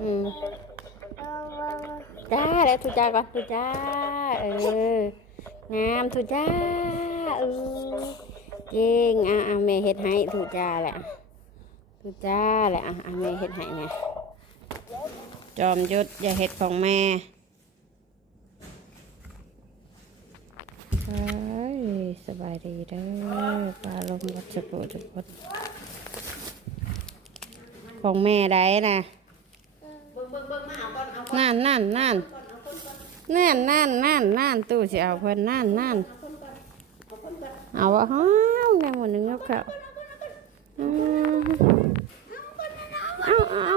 อืมจ้าแล้วทุจ้าก่อนทุจ้า เออ งามทุจ้าเออเก่งอะอะแม่เฮ็ดให้ทุจ้าแหละทุจ้าแหละอะอะแม่เฮ็ดให้ไงจอมยุทธอย่าเฮ็ดของแม่เอ้ยสบายดีเด้อปลาลมวัดสกุจุกด ของแม่ได้นะนั่นนั่นนั่นนั่นนั่นนั่นนั่นตู้สิเอาเพิ่นนั่นนั่นเอาวะฮ้าวแม่หมดหนึ่งยกเขาอืมเอาเอาเอา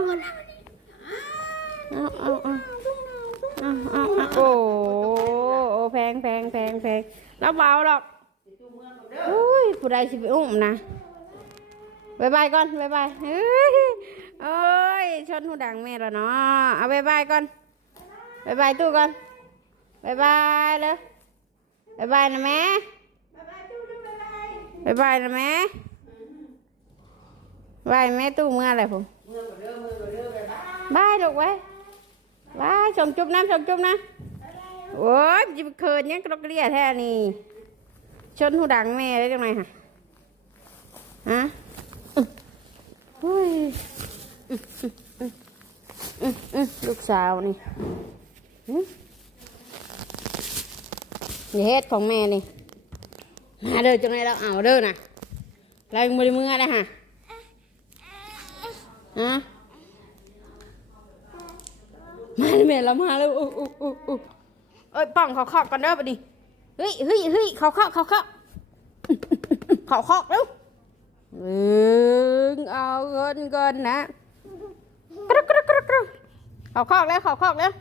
เอาเอาเอาเอาเอาเอาโอ้โอ้แพงแพงแพงแพงแล้วเบาหรอกอุ้ยผู้ใดสิไปอุ้มนะบายบายก่อนบายบายเฮ้ย โอ้ย ชนหูดังแม่แล้วเนาะเอาบายบายก่อนบายบายตู้ก่อนบายบายเลยบายบายนะแม่บายบายนะแม่บายแม่ตู้เมื่อไหรผมบายลูกไว้บายชมจุ๊บน้ำชมจุ๊บนะโอ้ยจะไปเคินยังกระดกกระเรียแท้นี่ชนหูดังแม่ได้จังไงฮะฮะเฮ้ยอื้ออื้ออื้ออื้อ ลูกสาวนี่หึอย่าเฮ็ดของแม่นี่ มาเด้อจังไงเราเอาเด้อน่ะเรายังบริมือได้ฮะฮะมาเลยแม่เรามาแล้วอุ๊อุ๊อุ๊อุ๊เอ้ยป้องเขาขอบกันเด้อปะดิเฮ้ยเฮ้ยเฮ้ยเขาเข้าเขาเข้าเขาเข้าเร็วเออเอาเงินก่อนนะกรึกกรึกกรึกกรึก เขาเข้าแล้วเขาเข้าแล้ว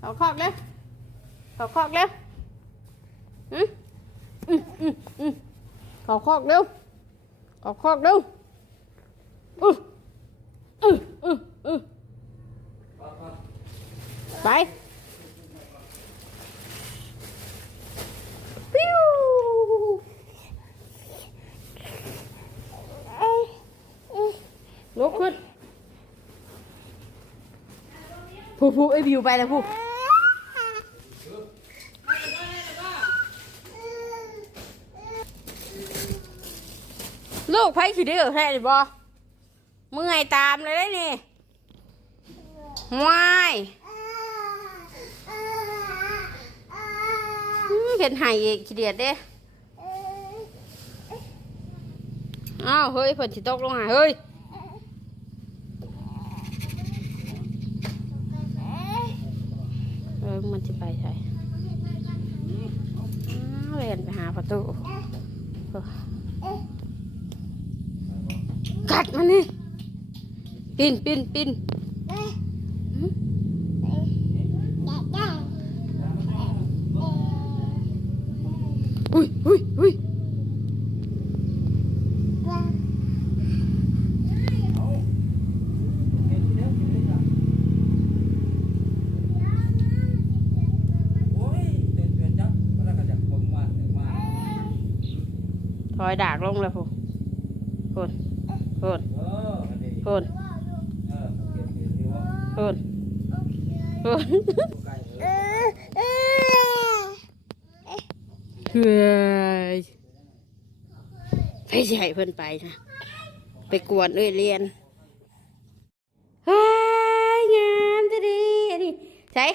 เขาเข้าแล้วเขาเข้าแล้วอืมอืมอืมอืมเขาคอกเร็วเขาคอกเร็วอืออืออืออือไปวลุกขึ้น ผู้ไอ้บิวไปแล้วผู้ลูกไผ่ขี้ดื้อแท้ดิบอเมื่อยตามเลยได้นี่วายเห็นห้อีกขี้เดียดเด้อ้าวเฮ้ยฝนสิตกลงหาเฮ้ย เออ มันจะไปใช่เรียนไปหาประตูกัดมันนี่ปินปินปินอุ้ยอุ้ย แล้วพูพูดพูดพูดพูดพูดเฮ้ยไปใส่เพื่นไปนะไปกวนด้วยเรียนเฮ้ยงามจะดีนี่ใช่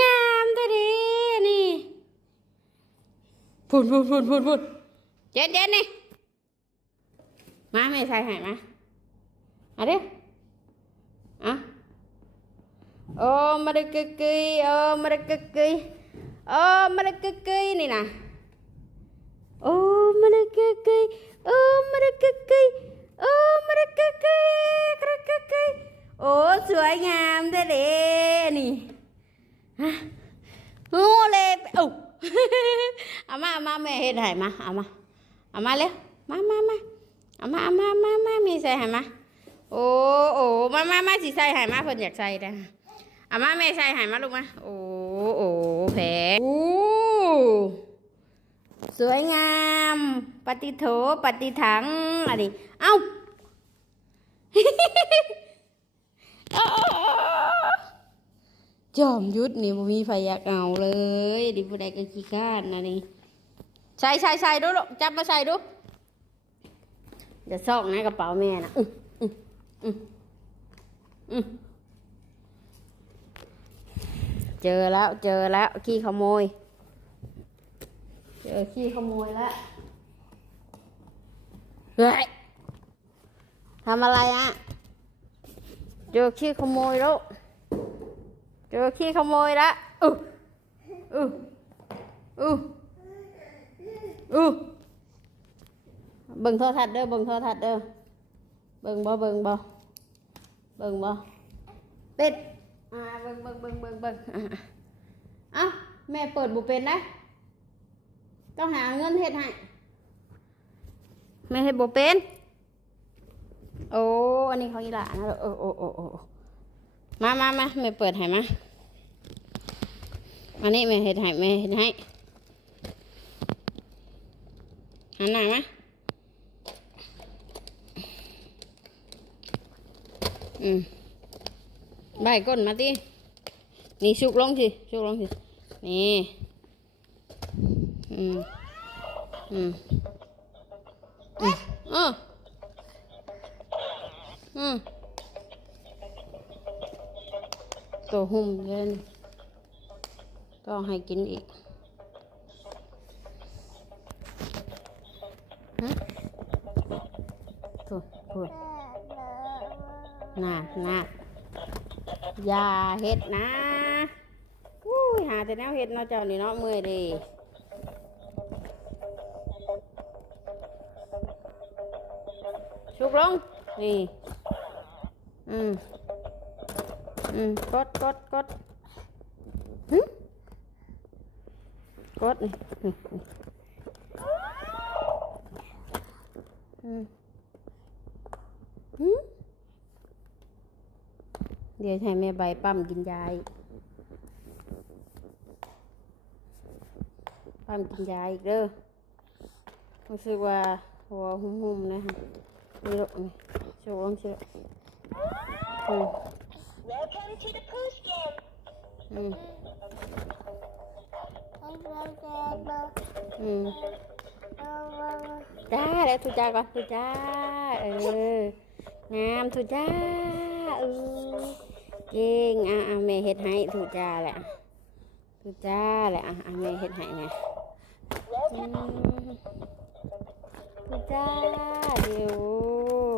งามจะดีนี่พูดพูดพูดพูดพูด chết chết đi. Má, mày sai hả má. À đi. À ô mà đi kì kì ô mà đi kì kì ô mà đi kì kì này nè. Ô mà đi kì kì ô mà đi kì kì ô mà đi kì kì kì kì kì ô sưởi ngàm thế đi nè. Hả? Ngô lê ủ à mà má, mẹ hết hả má? À má. เอามาเลยมามามาเอามาเอามามามามีใส่หายมาโอ้โอ้มามามาสีใส่หายมาคนอยากใส่นะเอามาแม่ใส่หายมาลูกมาโอ้โอ้แผลโอ้สวยงาม ปฏิโถปฏิถังอะไรเอ้าจอมยุทธนี่มีไพยากเอาเลยดิผู้ใดก็ขี้ข้าดนะนี่ ใส่ใส่ใส่ดูลูกจับมาใส่ดูเดี๋ยวซอกในกระเป๋าแม่นะอือเจอแล้วเจอแล้วขี้ขโมย เจอขี้ขโมยแล้วเฮ้ยทำอะไรอะเจอขี้ขโมยแล้วเจอขี้ขโมยแล้วอู้อู้อู้อู้ เบิ่งโทรทัศน์เด้อเบิ่งโทรทัศน์เด้อเบิ่งบ่เบิ่งบ่เบิ่งบ่เป็ดอ่าเบิ่งเบิ่งเบิ่งเบิ่งเบิ่งอะเอ้าแม่เปิดบุเป็นนะต้องหาเงินเฮ็ดให้แม่เฮ็ดบ่เป็นโอ้อันนี้เของอีหลานะโอ้โอ้โอ้โอ้มามามาแม่เปิดให้มาอันนี้แม่เห็ดให้แม่เห็ดให้ หันหน้ามาอืมใบก้นมาตินี่ชุกลงสิชุกลงสินี่อืมอืมอืมอืมอืมตัวหุ่มเล่นต้องให้กินอีก ฮะถูกถูกน่าน่าอย่าเห็ดนะอุ้ยหาแต่แนวเห็ดเนาะเจ้านี่เนาะเมื่อยดีชุกลง นี่ อืม อืม กดกดกดหึกดนี่นี่อืมหึ เดี๋ยวให้แม่ใบปั๊มกินยาอีกปั๊มกินยาอีกเด้อรู้สึกว่าหัวหุ่มๆนะฮะนี่ลูกนี่โชว์ลองสิลูกอืม Welcome to the post game. อืมอืม จ้าแล้วทุจ้าก่อนทุจ้าเอองามทุจ้าเออเก่งอะอะแม่เฮ็ดให้ทุจ้าแหละทุจ้าแหละอะอะแม่เฮ็ดให้นะอืมทุจ้าเดี๋ยว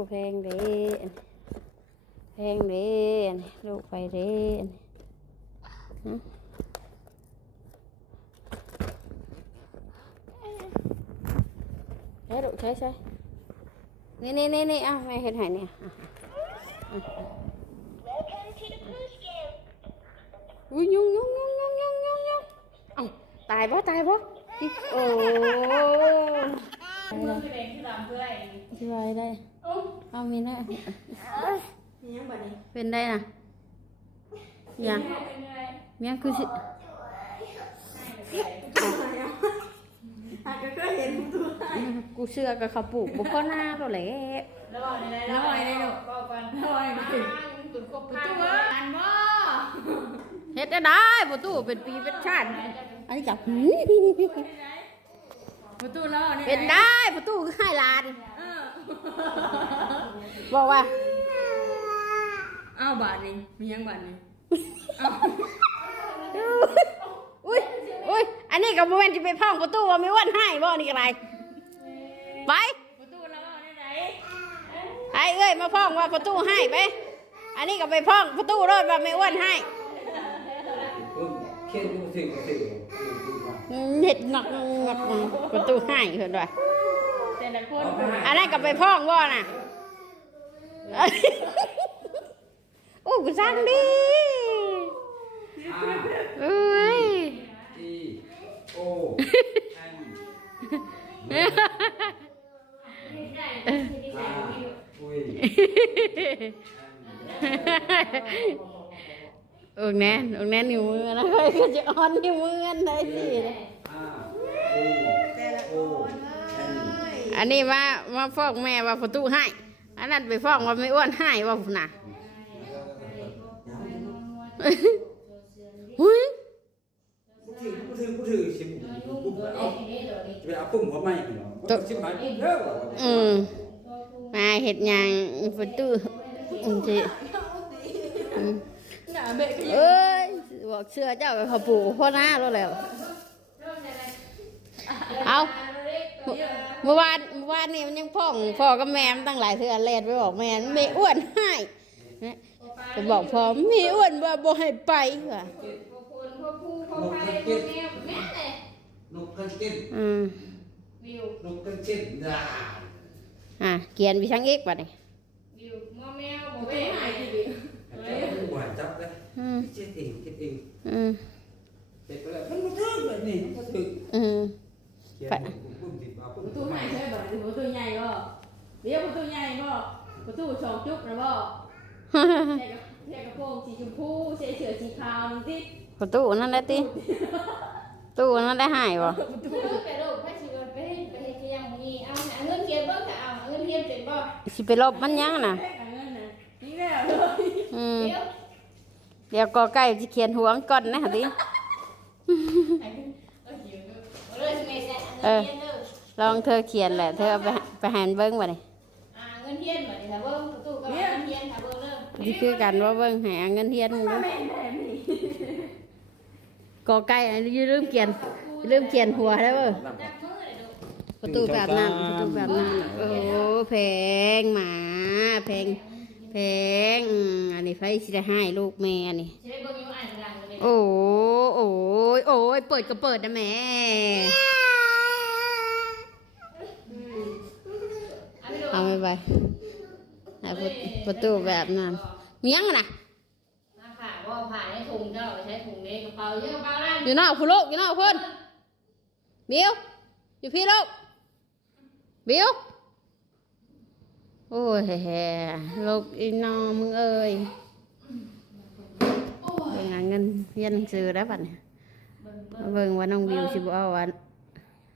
เพลงเด้เพลงเด้ลูกไปเด้ฮะ ใช่ลูกใช่ใช่นี่นี่นี่นี่อะแม่เห็นไหเนี่ยอะ Welcome to the post game. อุ้ยยุงยุงยุงยุงยุงยุงยุงเอ้าตายบ่ตายบ่อิ๊ะโอ้ช่วยได้เอามีนะเป็นได้นะยังยังคือสิ อาจจะเคยเห็นตัวกูเชื่อกับเขาปลูกบุก็หน้าตัวแหละระวังในระวังในลูกระวังในตัวอันบ่เฮ็ดได้ได้ประตูเป็นปีเป็นชาติอันนี้จับประตูล้อนี่เป็นได้ประตูคือให้ลานเออบอกว่าอ้าวบาทนี่มียังบาทนี่อุ้ยอุ้ยอั นนี้กับโมเมนต์ที่ไปพ่องประตูว่าไม่อ้วันให้บ่นี่อะไรไปประตูล้อนี่ไหนไอ้เอ้ยมาพ่องว่าประตูให้ไปอันนี้ก็ไปพ่องประตูรถว่าไม่อ้วันให้ Ừ, khen cũng thịt cũng thịt. อืมเห็ดงักงักงักประตูให้เพิ่นว่าแต่ละคนอันนั้นก็ไปพ่องว่าน่ะโอ้กูสั่งดี À, เอ้ย E, O, N. À, ui. เออแน่นเออแน่นนิ้วมือนะเฮ้ยก็จะอ่อนนิ้วมือกันได้สิ A, E, O, N. อันนี้มามาฟ้องแม่ว่าประตูให้ อันนั้นไปฟ้องว่าไม่อ้วนให้ว่าพุ่นน่ะ ถือกูถือกูถือสิบกูเอาไปเอาปุ่มหัวไม้เนาะสิบหายเด้ออืมมาเห็ดยังประตูอืมสิเอ้ยบอกเชื่อเจ้ากับเขาปู่พ่อหน้าแล้วแล้วเอาเมื่อวานเมื่อวานนี่มันยังพ่องพ่อกับแม่มันตั้งหลายเทื่อเลดไปบอกแม่ไม่อ้วนให้ไปบอกพ่อไม่อ้วนว่าบ่ให้ไปว่ะ นกกันกินอืมนกกันกินด่าอะเขียนไปทั้งเอกป่ะนี่เบะหายจริงจับหัวจับเลยอืมคิดเองคิดเองอืมเด็กไปแล้วมันบ่ถึกเลยนี่มันบ่ถึกอืมเขียนปุ่มติดเอาปุ่มประตูใหม่ใช่บ่ประตูใหญ่บ่เดี๋ยวประตูใหญ่บ่ประตูสองจุกนะบ่ใส่กระใส่กระโปรงสีชมพูใส่เสื้อสีขาวมันติด ประตูนั่นได้ติตู้นั่นได้หายบ่ไปโลกพระชีวันไปให้ไปให้เที่ยงนี้เอาเอาเงินเทียนเบิ่งก็เอาเอาเงินเทียนเป็นบ่สิไปลบมันยังน่ะเงินน่ะนี่แล้วเลยอืมเดี๋ยวเดี๋ยวก็ใกล้สิเขียนหัวมันก่อนนะติเอาเดี๋ยวเอาเลยสิแม่แซ่เอาเงินเทียนเด้อลองเธอเขียนแหละ เธอเอาไปไปหานเบิ่งบ่นี่อ่าเงินเทียนบัดนี้ถ้าเบิ่งประตูก็เอาเงินเทียนถ้าเบิ่งเด้อนี่คือกันว่าเบิ่งให้เอาเงินเทียนมึง ดูแม่แม่นี่ก็ใกล้อย่าลืมเขียนอย่าลืมเขียนหัวได้เว้ยประตูแบบนั้นประตูแบบนั้นโอ้แพงหมาแพงแพงอืมอันนี้ไฟสิได้ให้ลูกแม่อันนี้ โอ้โอ้ยโอ้ยเปิดก็เปิดนะแม่ เอาไปไปประประตูแบบนั้นเมียงนะ ผ่าว่าผ่าในถุงเจ้าเอาไปใช้ถุงนี้กระเป๋าเยอะกระเป๋านั่นอยู่นอกคุณลูกอยู่นอกคุณบิวอยู่พี่ลูกบิวโอ้ยแฮ่ลูกอีน้องมึงเอ้ยเบิ่งหาเงินเรียนหนังสือแล้วบัดเนี่ยมาเบิ่งว่าน้องบิวสิบ่เอาวัน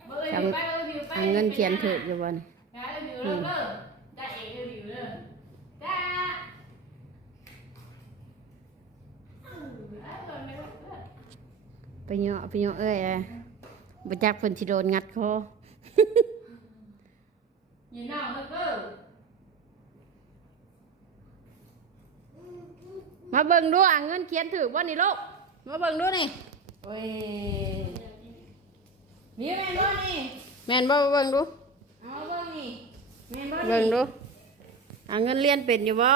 เบิ่งเลยไปเลยวิวไปหาเงินเขียนถูกอยู่บ่เนี่ยได้เลยวิวเด้อได้เองเลยวิวเด้อได้ ไป เหยาะไปเหยาะเอ้ยอะบ่จักเพิ่นสิโดนงัดคอ nhìn nào nó cơ มาเบิ่งดูอะเงินเขียนถูกบ่นี่ลูกมาเบิ่งดูนี่โอ้ยมีแม่บ่นี่แม่นบ่เบิ่งดูเอาเบิ่งนี่แม่บ่เบิ่งดูอะเงินเรียนเป็นอยู่บ่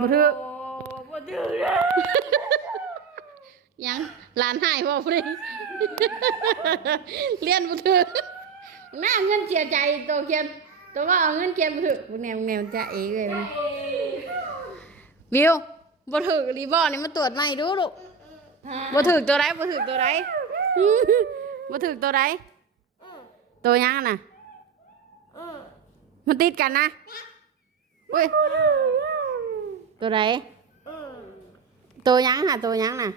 บ่ถูกบ่ถือ ยังหลานหายบ่พุ่นเรียนบ่ถูกน่าเงินเสียใจตัวเขียนตัวว่าเอาเงินเขียนบ่ถูกพวกแนวแนวจะเองเลยวิวบ่ถูกรีบอนี่มาตรวจใหม่ดูลูกบ่ถูกตัวใดบ่ถูกตัวใดบ่ถูกตัวใดตัวยังอะน่ะมันติดกันนะอุ้ยตัวใดตัวยังหะตัวยังน่ะ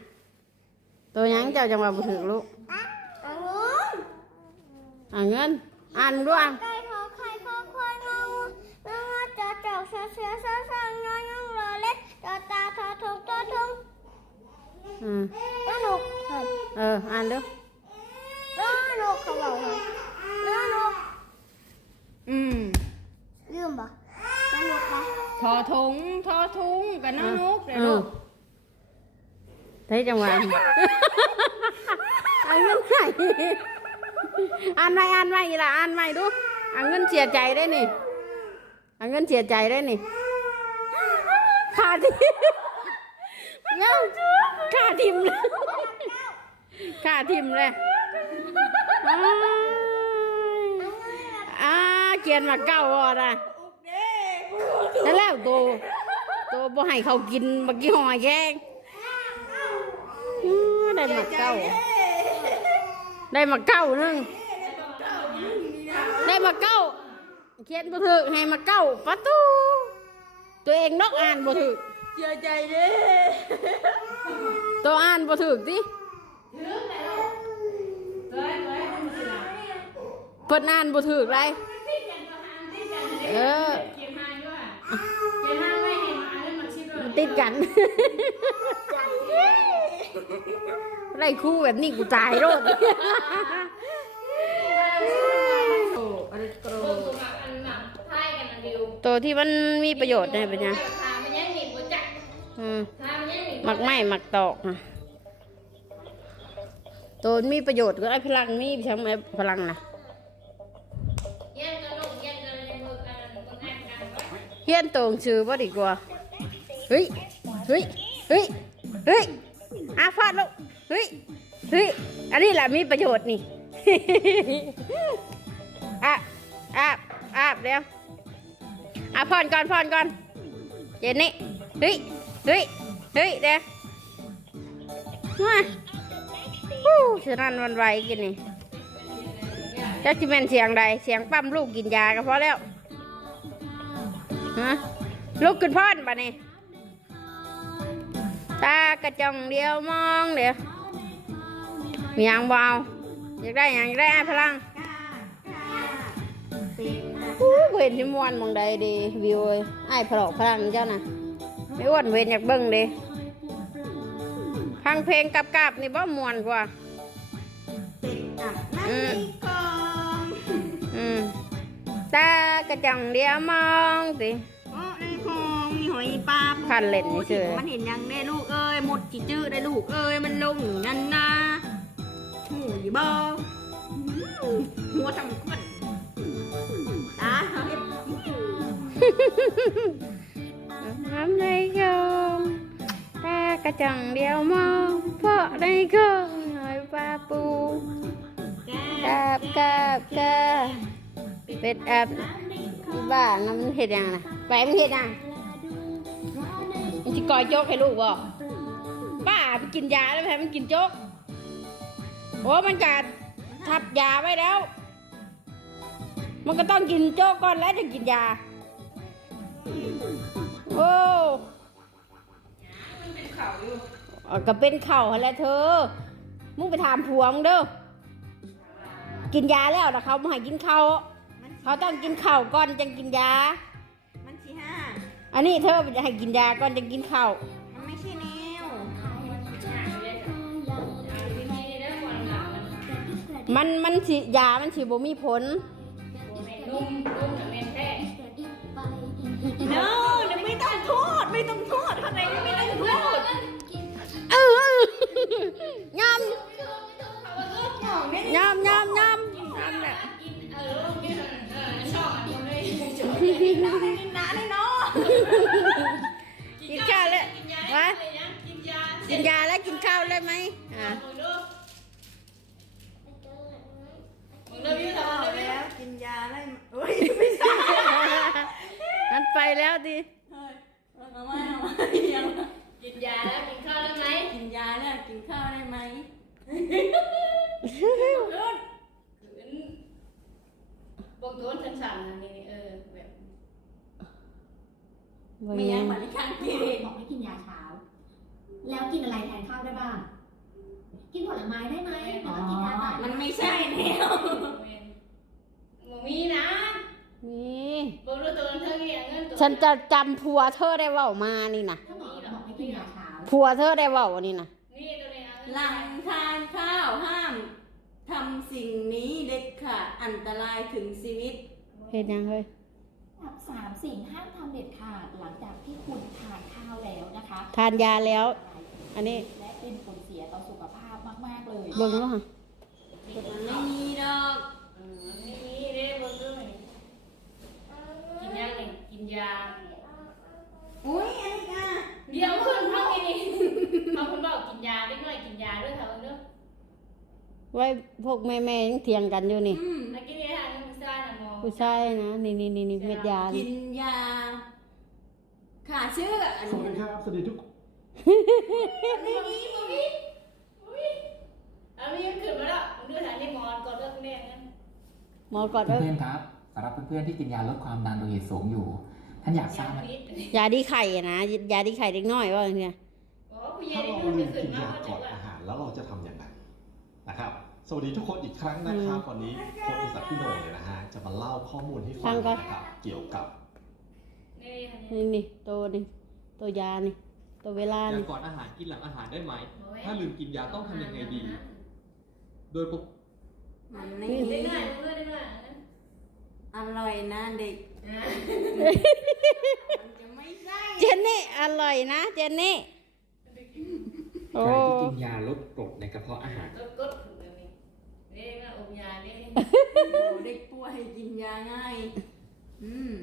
ตัวยังเจ้าจังหวะบ่ถูกลูกอ่าเงินอ่านด้วยไก่ขอไข่ขอควายงองูงองอจอจอกเสือเสือซอซองยอยองรอเล็ดจอตาทอทงตอทงอืมน้าหนุกเอออ่านเร็วน้าหนุกเขาบอกเลยน้าหนุกอืมลืมปะน้าหนุกปะทอทุงทอทุงกับน้องนุกเด้อเอลูอก ได้จังหวะอ่านเงินไหนอ่านไหมอ่านไหมอีหล่ะอ่านไหมดูอ่านเงินเสียใจได้นี่อ่านเงินเสียใจได้นี่ขาดทิมยังขาดทิมเลยขาดทิมเลยอ้ายอ่าเกียนมาเก้าอะนะนั่นแล้วโตโตบ่ให้เขากินเมื่อกี้หอยแกงอื้อ ได้มาเก้า ได้มาเก้าหนึงได้มาเก้า เขียนบ่ถึกให้มาเก้าประตูตัวเองนอกอ่านบ่ถึกเสียใจเด้ตัวอ่านบ่ถึกติ tới tới không được nào เพิ่นอ่านบ่ถึกไร tiếp nhận vào hàng tiếp nhận để Ờ. kiếm hàng nữa à kiếm hàng mấy ngày mà ăn lên mặt ship มัน rồi ติดกัน ไล่คู่แบบนี้กูตายโลดโอ้อะไรโกรเบิ่งตัวหมักอันหนักทายกันอันเดียวตัวที่มันมีประโยชน์เนี่ยเป็นยังทามันยังหนีบ่จักอืมทามันยังหนีหมักไหม้หมักตอกอะตัวมีประโยชน์ก็ไอ้พลังมีช่างไหมพลังนะแย่งกันลงแย่งกันในมือกันเบิ่งงานกันไว้เฮียนตรงชื่อว่าดีกว่า เฮ้ย เฮ้ย เฮ้ย เฮ้ย อาฟาดลูกเฮ้ยเฮ้ยอันนี้แหละมีประโยชน์นี่อาบอาบอาบเดี๋ยวอาพอนก่อนพอนก่อนเย็นนี่เฮ้ยเฮ้ยเฮ้ยเดี๋ยวมาฮู้ฉะนั้นวันไหวกินนี่จักจิแมนเสียงใดเสียงปั๊มลูกกินยาก็พอแล้วฮะลูกขึ้นพ่อนปะนี่ ตากระจองเดียวมองเดี๋ยวมียังเบเอาอยากได้หยังอยากได้อ้พลังอู้เห็นที่มวนมองใดดีวิวเอ้ยไอ้พลอกพลังเจ้าน่ะไม่อ้วนเวนอยากเบิ่งเด้ฟังเพลงกับกับนี่บ่มวนกว่าอืมอืมตากระจังเดียวมองสิ นคลองมีหอยปลาคันเล่นนี่เฉย มันเห็นยังได้ลูกเอ้ยหมดจีจื้อได้ลูกเอ้ยมันลงนั่นนะหูยบอหัวทำคนตาเขาเห็นน้ำในกองตากระจังเดียวมองเพราะในกองหอยปลาปูกาบกาบกาบเป็ดแอบ ที่บ้านน้ำมันเห็ดยังนะไปมันเห็ดยังมันจะกอยโจ๊กให้ลูกบ่ป้าไปกินยาแล้วแพ้มันกินโจ๊กโอ้มันกัดทับยาไว้แล้ว มันก็ต้องกินโจ๊กก่อนแล้วจะกินยา โอ้ก็เป็นเข่าหั่นแหละเธอ มึงไปถามผัวมึงเด้อ กินยาแล้วนะเขาไม่ให้กินข้าว เขาต้องกินข้าวก่อนจึงกินยา มันชีห้าอันนี้เธอจะให้กินยาก่อนจึงกินข้าวมันไม่ใช่แนวมันมันสิยามันสิบ่มีผล นุ่มนุ่มน่ะแม่นแท้โน้เดี๋ยวไม่ต้องโทษไม่ต้องโทษอะไรไม่ต้องโทษเออยอมยอมยอมยอมยอมแหละกิน เออลูกกินเออชอบอันนี้เลยน้าเลยน้าเลยเนาะกินข้าวแล้วกินยาไว้ได้ยังกินยากินยาแล้วกินข้าวเลยไหมอ่ามึงดูมึงเริ่มยืดทำแล้วกินยาได้เอ้ยไม่ใช่นั้นไปแล้วดิเฮ้ยเอาไม่เอาไมยังกินยาแล้วกินข้าวได้ไหมกินยาเนี่ยกินข้าวได้ไหม บางตัวสั่นๆนะนี่เออแบบไม่ยังเหมือนข้างที่บอกให้กินยาเช้า แล้วกินอะไรแทนข้าวได้บ้าง กินผลไม้ได้ไหมอ๋อกินยาบ้างมันไม่ใช่แนวมึงมีนะนี่บางตัวเธอเงี้ยเงินตัวฉันจะจำผัวเธอได้เว่ามานี่นะถ้าหมอบอกให้กินยาเช้าผัวเธอได้เว่านี่นะนี่ตัวนี้เอาเงินหลังทานข้าวห้าม ทำสิ่งนี้เด็ดขาดอันตรายถึงชีวิต เห็นยังเฮ้ยแบบสามสิ่งห้ามทำเด็ดขาดหลังจากที่คุณทานข้าวแล้วนะคะทานยาแล้ว อันนี้และเป็นผลเสียต่อสุขภาพมาก ๆ เลยเบิ่งแล้วค่ะไม่มีดอกอืมนี่นี่เด้บางตัวนี่กินยาหนึ่งกินยาอุ้ยอันนี้อะเดี๋ยวเพื่อนเขาไอ้นี่เขาคนบอกกินยาได้หน่อยกินยาด้วยเถอะเด้อ ไว้พวกแม่แม่ยังเถียงกันอยู่นี่ อืมแล้วกินยาทางมุซ่าน่ะมองผู้ชายนะ นี่นี่นี่นี่เม็ดยากินี่นยาขาเชื่ออันสวัสดีนี้ครับสวัสดีทุกนี่นี่มึงนี่อุ้ยอันนี้ขึ้นมาแล้วมึงดูทางนี้หมอนกดเลิกแน่งั้นหมอกอดเพื่เอ้ยอนๆครับสำหรับเพื่อนๆที่กินยาลดความดันโลหิตสูงอยู่ ท่านอยากทราบไหมยาดีไข่อะนะยาดีไข่เด็กน้อยว่าอย่างเงี้ย บอกว่าคุณยาถ้ายได้เราดูลืจะมขึ้กินนมายาว่าก่จะอนว่าอาหารแล้วเราจะทำอย่างไร นะครับสวัสดีทุกคนอีกครั้งนะครับวันนี้โค้ชอิสักพี่โหนงเนี่ยนะฮะจะมาเล่าข้อมูลให้ฟังนะครับเกี่ยวกับนี่ทางนี้นี่นี่ตัวนี่ตัวยานี่ตัวเวลาอย่านี่ก่อนอาหารกินหลังอาหารได้ไหม ถ้าลืมกินยาต้องทำยังไงดี โดยปกมันได้นี่ง่ายเพื่อนได้ง่ายอร่อยนะเด็กมันจะไม่ใช่เจนนี่อร่อยนะ เจนนี่ โอ้ ใครที่กินยาลดกรดใน กระเพาะอาหารก็กดถูกแบบนี้นี่ก็อมยาเนี่ยโอ้เด็กป่วยกินยาง่ายอืม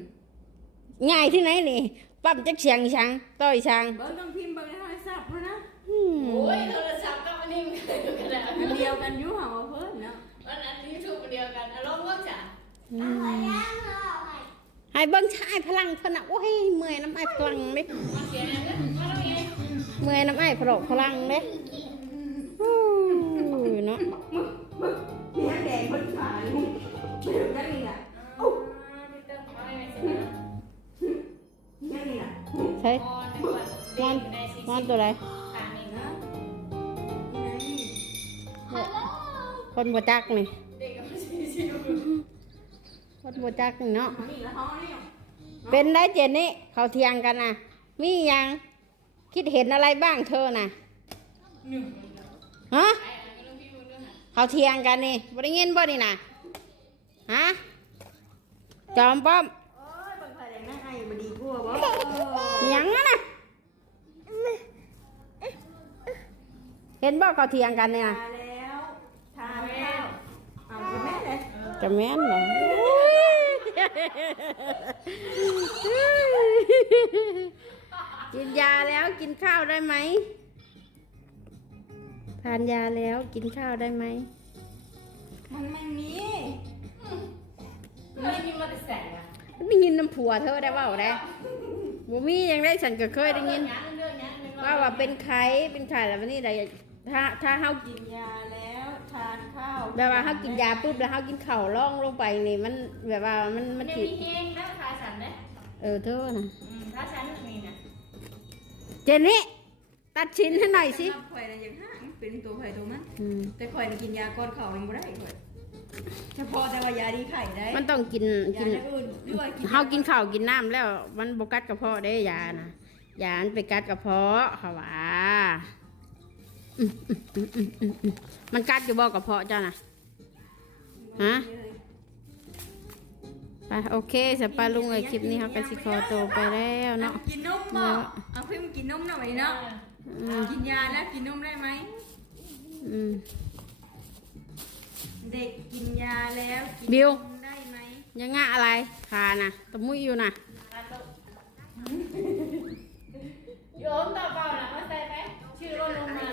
ง่ายที่ไหนนี่ ปั๊มจักเสียงช้างต่อยช้างเบิ้งต้องพิมพ์เบิ้งในโทรศัพท์แล้วนะอืมโอ้ยโทรศัพท์ก็มันนี่มันก็อยู่กันแล้วอันเดียวกันอยุ่ห่างเพิ่นเนาะวันนั้นยูทูบเดียวกันอารมณ์ว่าจ้ะอืมย่างเหรอให้เบิ้งชายพลังเพนนะโอ้ยเมื่อยน้ำไอ้พลังเด้มาเขียนอะไรกันมาแล้วไงเมื่อยน้ำไอ้พลกพลังเด้อู้ย เนาะเนี่ยแดงคนขานี่ไม่รู้ได้นี่น่ะโอ้พี่เติ้ลมาไม่เป็นไรเนี่ยนี่น่ะใช่มอนในวันในซีมอนตัวอะไรทางนี้นะนะนี่ไงคนบ่จักนี่เด็กก็ไม่ใช่ชิวคนบ่จักนี่เนาะเอานี่ละห้องนี่เป็นได้เจนนี่เขาเทียงกันนะมีหยังคิดเห็นอะไรบ้างเธอน่ะหนึ่ง ฮะไอ้อันนี้ลูกพี่คุณด้วยค่ะเขาเทียงกันนี่บ่ได้ยินบ่นี่น่ะฮะจอมป้อมโอ้ยบางใครแดงหน้าไอ้มาดีกว่าบ่หยังอะน่ะเห็นบ่เขาเทียงกันเนี่ยมาแล้วทานข้าวเอาคุณแม่เลยจะแม่นเหรอกินยาแล้วกินข้าวได้ไหมทานยาแล้วกินข้าวได้ไหม มันไม่มีไม่มีมาแต่แสงอะได้ยินน้ำผัวเธอได้เปล่าได้บ่มียังได้ฉันก็เคยได้ยินยังเรื่องยังว่าว่าเป็นไข้เป็นไข้แล้ววันนี้ได้ถ้าถ้าเฮากินยาแล้วทานข้าวแบบว่าเฮากินยาปุ๊บแล้วเฮากินข้าวล่องลงไปนี่มันแบบว่ามันมัมันนยังสิมีเฮงแล้วทาฉันเลยเออเธอน่ะอืมถ้าฉันมีนะเจนนี่ตัดชิ้นให้หน่อยสิสำหรับข่อยนะอย่างห้าง เป็นตัวไข่ตัวมันอืมแต่ข่อยน่ะกินยาก้อนเข่ายังไม่ได้ข่อยเฉพาะแต่ว่ายาดีไข่ได้มันต้องกินยากิน อย่างอื่นหรือว่ากินเฮากินข้าวกินน้ำแล้ว มันบ่กัดกระเพาะได้ยานะยามันไปกัดกระเพาะเขาว่าอืมอืมอืมอืมอืมอืมมันกัดอยู่บ่กระเพาะเจ้าน่ะฮะ ไปโอเคสปาลุงเอ้ยคลิปนี้เขาก็สิขอตัวไปแล้วเนาะ กินนมบ่เอาเพิ่มกินนมหน่อยเนาะอืม กินยาแล้วกินนมได้ไหม อืม เด็กกินยาแล้วกินบิวนมได้ไหมยังงะอะไรขาน่ะตะมุยอยู่น่ะโยมต่อเปล่านะว่าใส่ไหมชื่อรถลงมา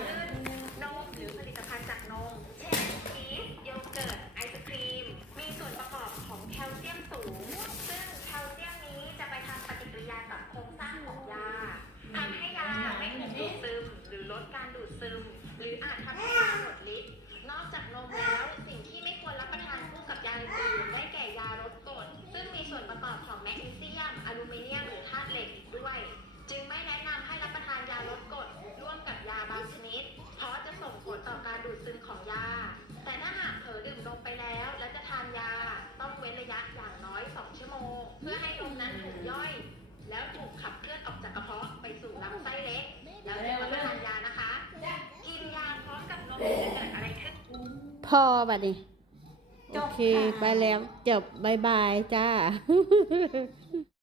อบัดนี้ โอเค ไปแล้วจบบายบายจ้า